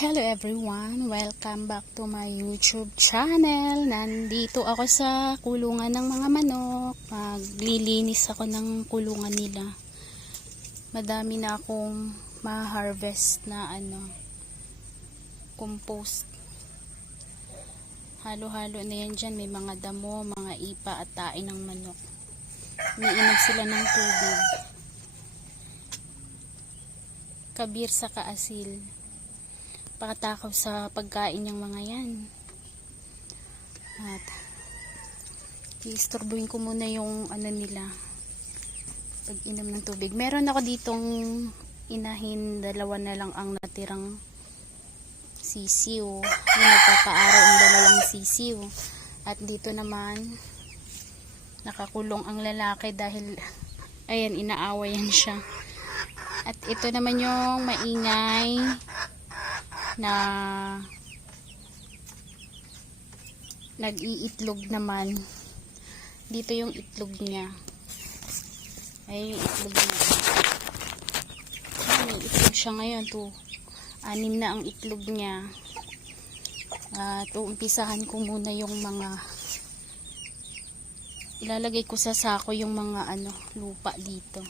Hello everyone! Welcome back to my YouTube channel. Nandito ako sa kulungan ng mga manok. Maglilinis ako ng kulungan nila. Madami na akong ma-harvest na compost. Halo-halo na yan dyan. May mga damo, mga ipa at tae ng manok. Umiinom sila ng tubig. Kabir sa kaasil. Pakatakaw sa pagkain yung mga yan. At i-istorbuhin ko muna yung nila pag inom ng tubig. Meron ako ditong inahin, dalawa na lang ang natirang sisiw. Yung nagpapaaraw ang dalawang sisiw. At dito naman nakakulong ang lalaki dahil ayan, inaawayan siya. At ito naman yung maingay na nag-iitlog naman. Dito yung itlog niya. Ayun yung itlog niya. May itlog siya ngayon. 6 na ang itlog niya. At umpisahan ko muna yung mga ilalagay ko sa sako yung mga lupa dito.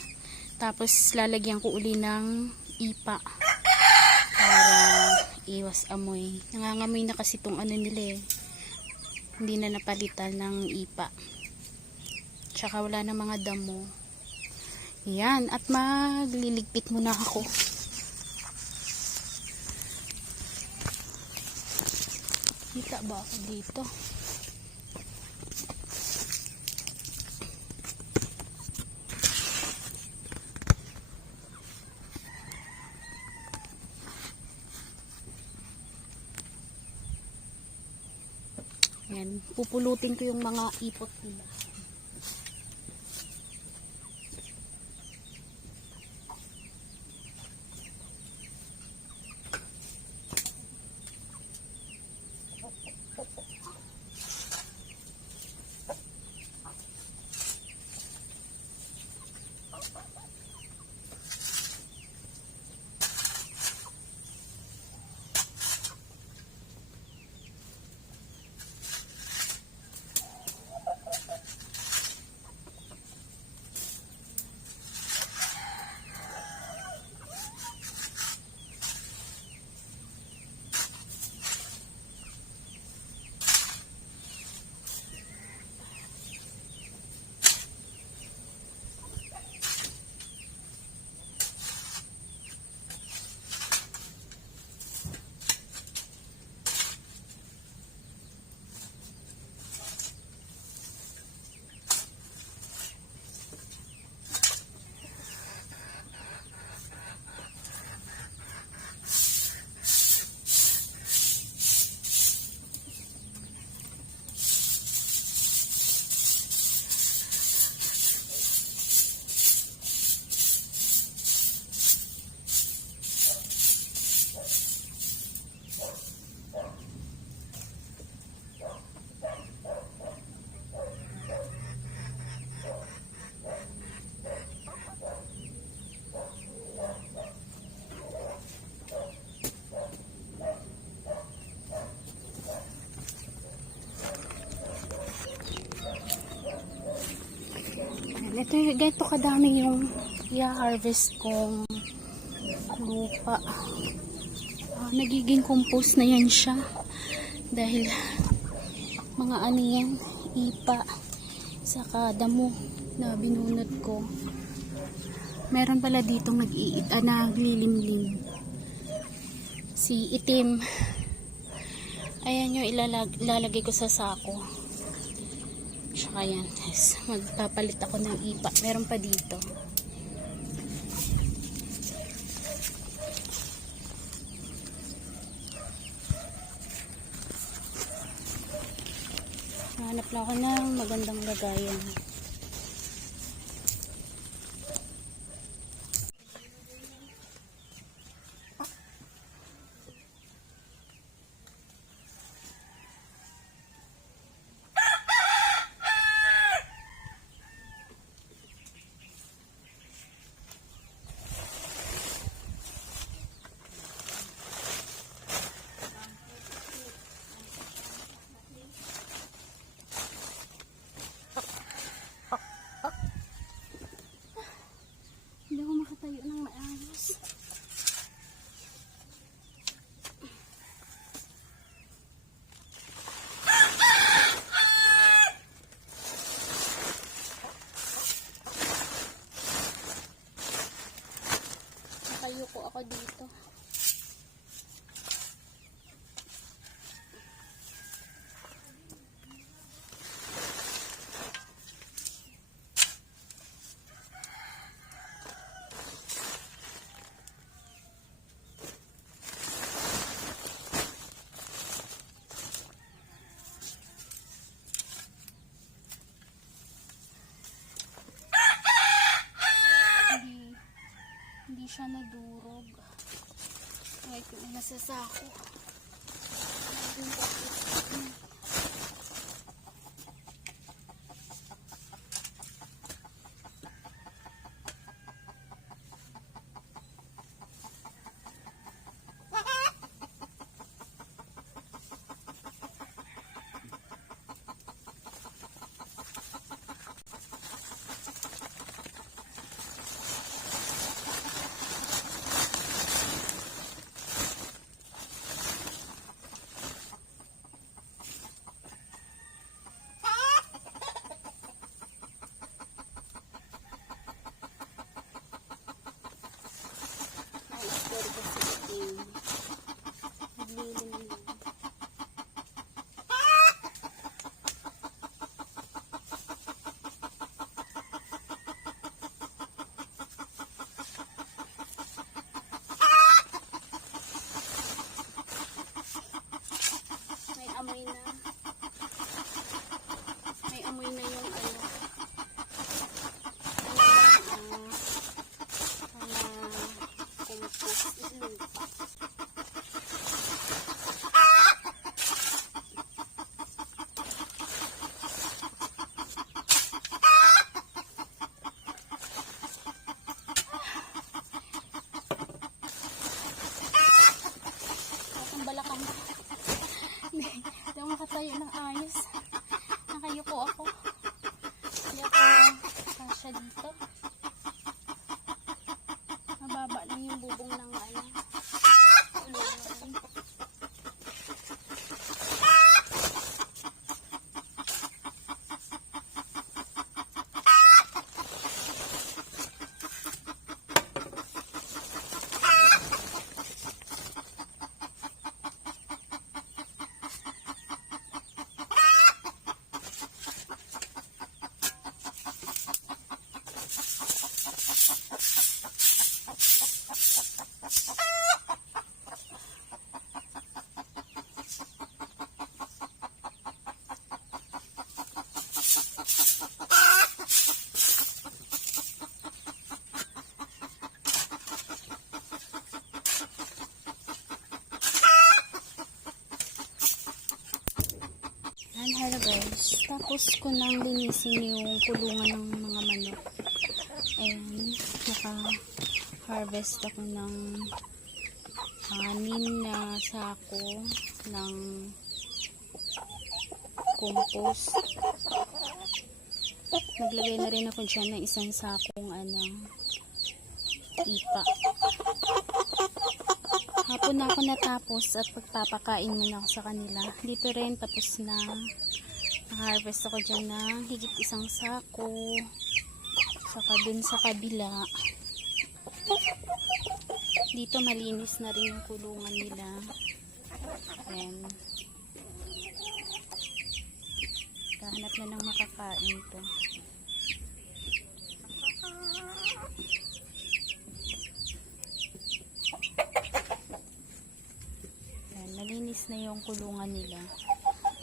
Tapos lalagyan ko uli ng ipa para iwas amoy. Nangangamoy na kasi itong nila eh. Hindi na napalitan ng ipa. Tsaka wala na mga damo. Yan. At magliligpit muna ako. Kita ba ako dito? Yan, pupulutin ko yung mga ipot nila. Ito, ganito kadami yung i-harvest kong lupa. Nagiging compost na yan siya. Dahil mga yan, ipa, saka damo na binunot ko. Meron pala ditong naglilimlim. Si itim. Ayan yung ilalagay ko sa sako. Tsaka yan, guys. Magpapalit ako ng ipa. Meron pa dito. Hanap lang ako ng magandang lagayan. siya nadurog. Kahit yung nasa sako. Amoy na. May amoy na yung ano. Compost lupa. Ang balakang ba? Hindi ako makatayo ng ayos. Nakayuko ako. Hindi ako kasya dito. Mababa na yung bubong ng ano. Ulungan. Hello guys, tapos ko nang linisin yung kulungan ng mga manok and naka-harvest ako ng 6 na sako ng compost. Naglagay na rin ako dyan ng 1 sakong ipa. Hapon na ako natapos at pagpapakain muna ako sa kanila. Dito rin tapos na. Naka-harvest ako dyan ng higit 1 sako. Saka dun sa kabila. Dito malinis na rin yung kulungan nila. Ayan. Kahanap na ng makakain to. Malinis na yung kulungan nila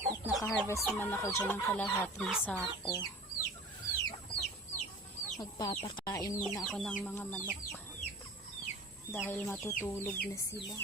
at naka-harvest naman ako dyan ng kalahating sako. Magpapakain muna ako ng mga manok dahil matutulog na sila.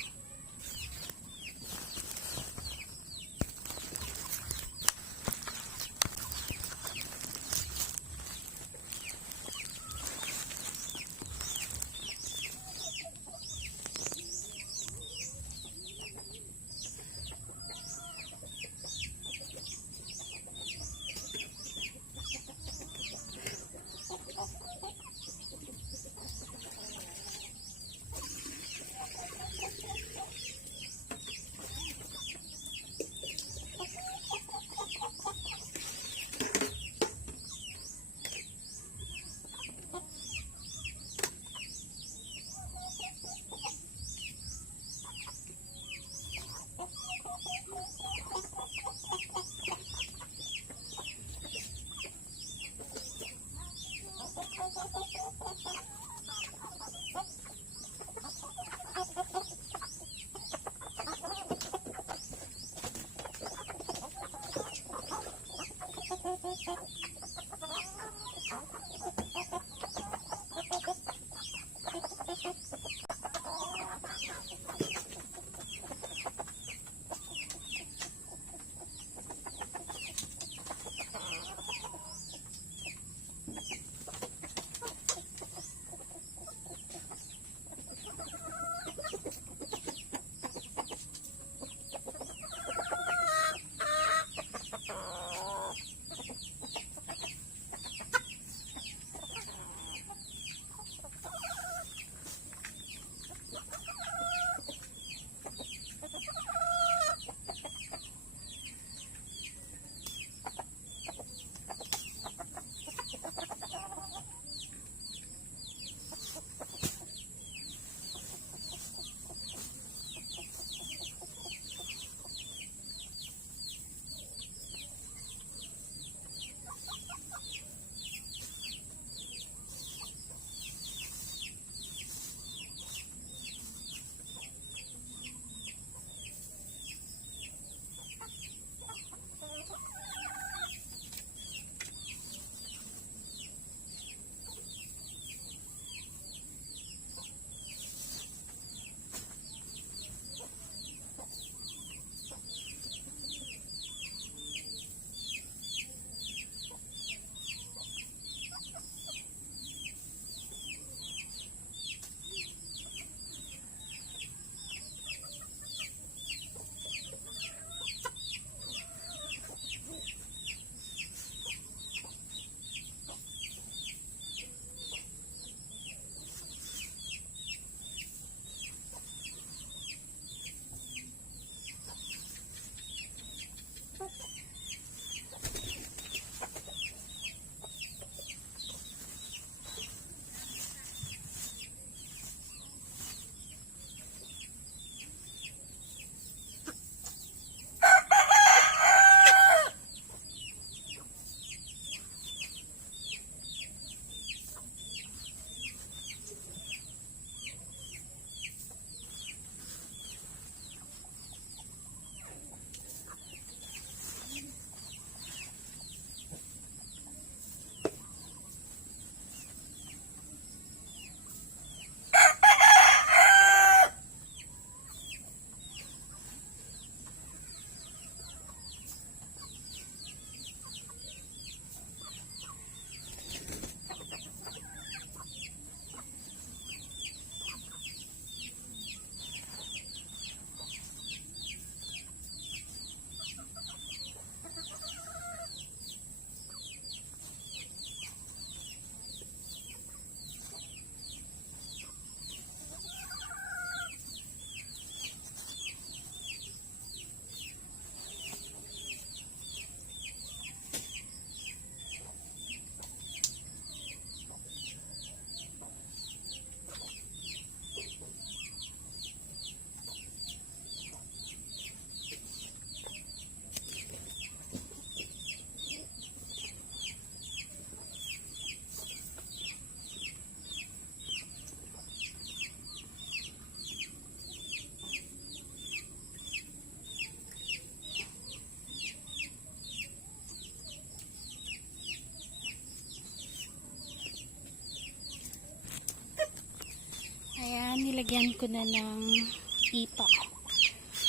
Nilagyan ko na ng ipa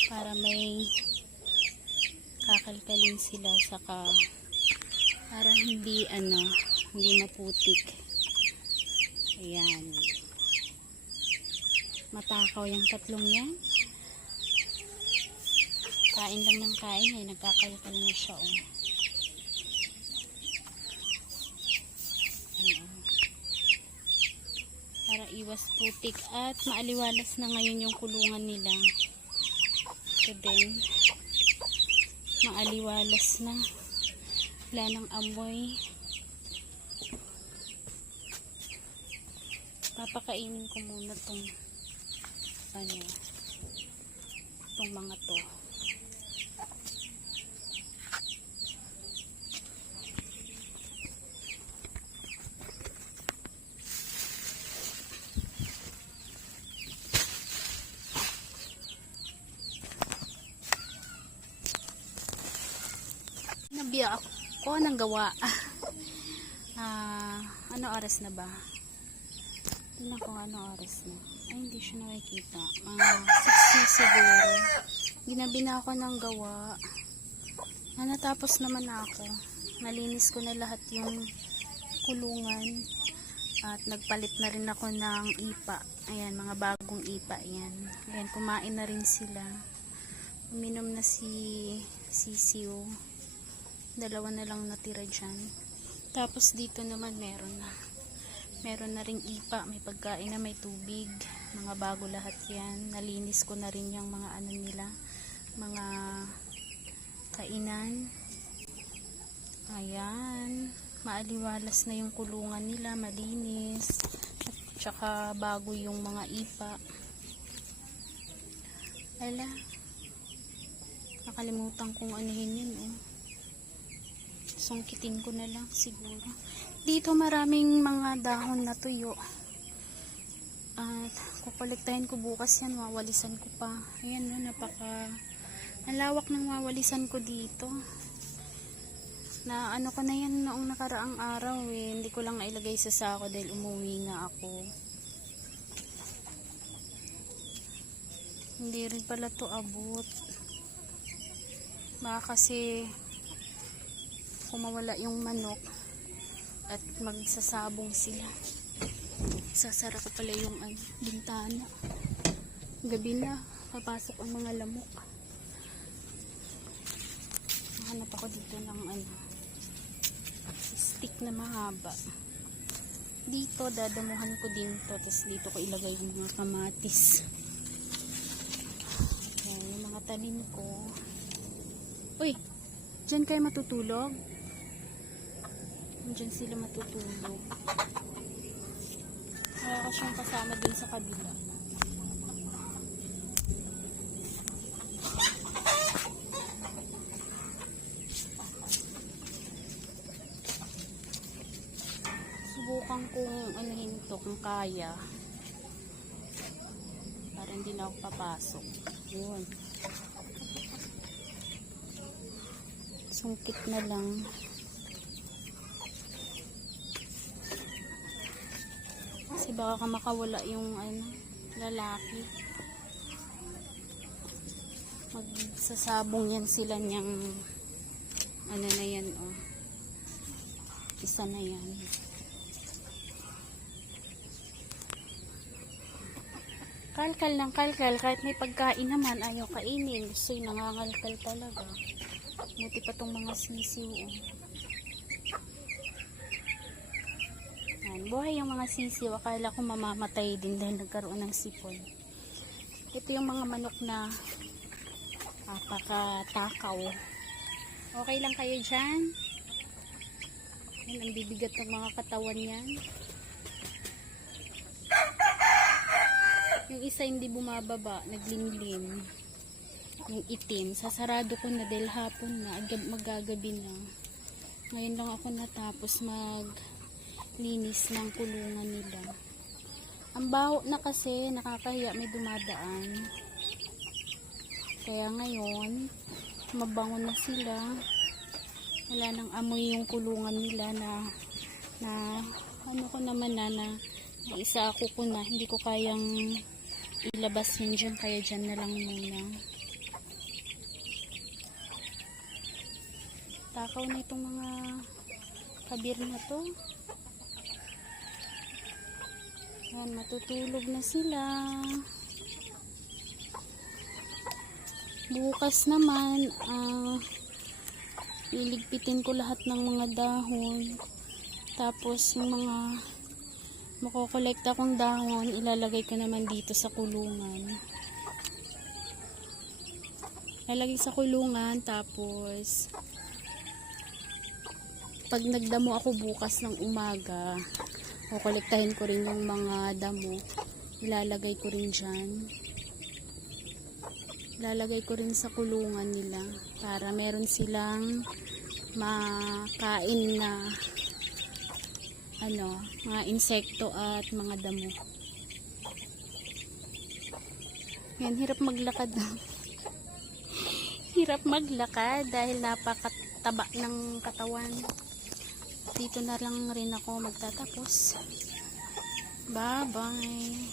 para may kakalkalin sila, saka para hindi hindi maputik. Ayan. Matakaw yung tatlong yan. Kain lang ng kain ay nagkakalkal na siya, oh. Ayan. Para iwas putik at maaliwalas na ngayon yung kulungan nila. Ito din, maaliwalas na, wala ng amoy. Papakainin ko muna tong mga to. Nabiya ako ng gawa. Ano oras na ba? Tingnan ko ano oras na. Ay, hindi siya nakikita. 6 na siguro. Ginabi na ako ng gawa. Natapos naman ako. Nalinis ko na lahat yung kulungan. At nagpalit na rin ako ng ipa. Ayan, mga bagong ipa. Ayan. Ayan, kumain na rin sila. Uminom na si Sisiu. 2 na lang natira dyan. Tapos dito naman meron na ring ipa, may pagkain na, may tubig, mga bago lahat yan. Nalinis ko na rin yung mga nila, mga kainan. Ayan, maaliwalas na yung kulungan nila, malinis, at saka bago yung mga ipa. Ala, nakalimutan kong anuhin yun, oh. Sungkitin ko na lang siguro. Dito maraming mga dahon na tuyo. At kukolektahin ko bukas yan. Wawalisan ko pa. Ayan, no, ang lawak ng wawalisan ko dito. Na ano ko na yan noong nakaraang araw, eh. Hindi ko lang nailagay sa sako dahil umuwi nga ako. Hindi rin pala to abot. Baka kasi kumawala yung manok at magsasabong sila. Sasara ko pala yung bintana. Gabi na, papasok ang mga lamok. Hanap ako dito ng stick na mahaba. Dito, dadamuhan ko dito. Tapos dito ko ilagay yung mga kamatis. Ayan, yung mga tanim ko. Uy, dyan kayo matutulog? Diyan sila matutulog. Wala ko siyang kasama dun sa kabila. Subukan kong anuhin to kung kaya. Para hindi na ako papasok. Yun. Sungkit na lang. Kasi baka makawala yung lalaki. Magsasabong yan sila niyang na yan, oh. Isa na yan. Kalkal ng kalkal. Kahit may pagkain naman, ayaw kainin. Gusto yung nangangalkal talaga. Buti pa tong mga sisiw, oh. Buhay yung mga sisiw. Akala ko mamamatay din dahil nagkaroon ng sipon. Ito yung mga manok na napakatakaw. Okay lang kayo dyan? Yan, ang bibigat ng mga katawan yan. Yung isa hindi bumababa, naglimlim. Yung itim, sasarado ko na dahil hapon na, magagabi na. Ngayon lang ako natapos linis ng kulungan nila. Ang baho na kasi, nakakahiya, may dumadaan. Kaya ngayon, mabango na sila. Wala nang amoy yung kulungan nila na ano ko naman na isa ako ko na, hindi ko kayang ilabas yun dyan, kaya dyan na lang muna. Takaw na itong mga kabir na to. Yan, matutulog na sila. Bukas naman, iligpitin ko lahat ng mga dahon. Tapos yung mga makokolekta kong dahon, ilalagay ko naman dito sa kulungan. Ilalagay sa kulungan, tapos pag nagdamo ako bukas ng umaga, kukolektahin ko rin yung mga damo. Ilalagay ko rin dyan. Ilalagay ko rin sa kulungan nila para meron silang makain na mga insekto at mga damo. Yan, hirap maglakad. Hirap maglakad dahil napakataba ng katawan. Dito na lang rin ako magtatapos. Bye bye.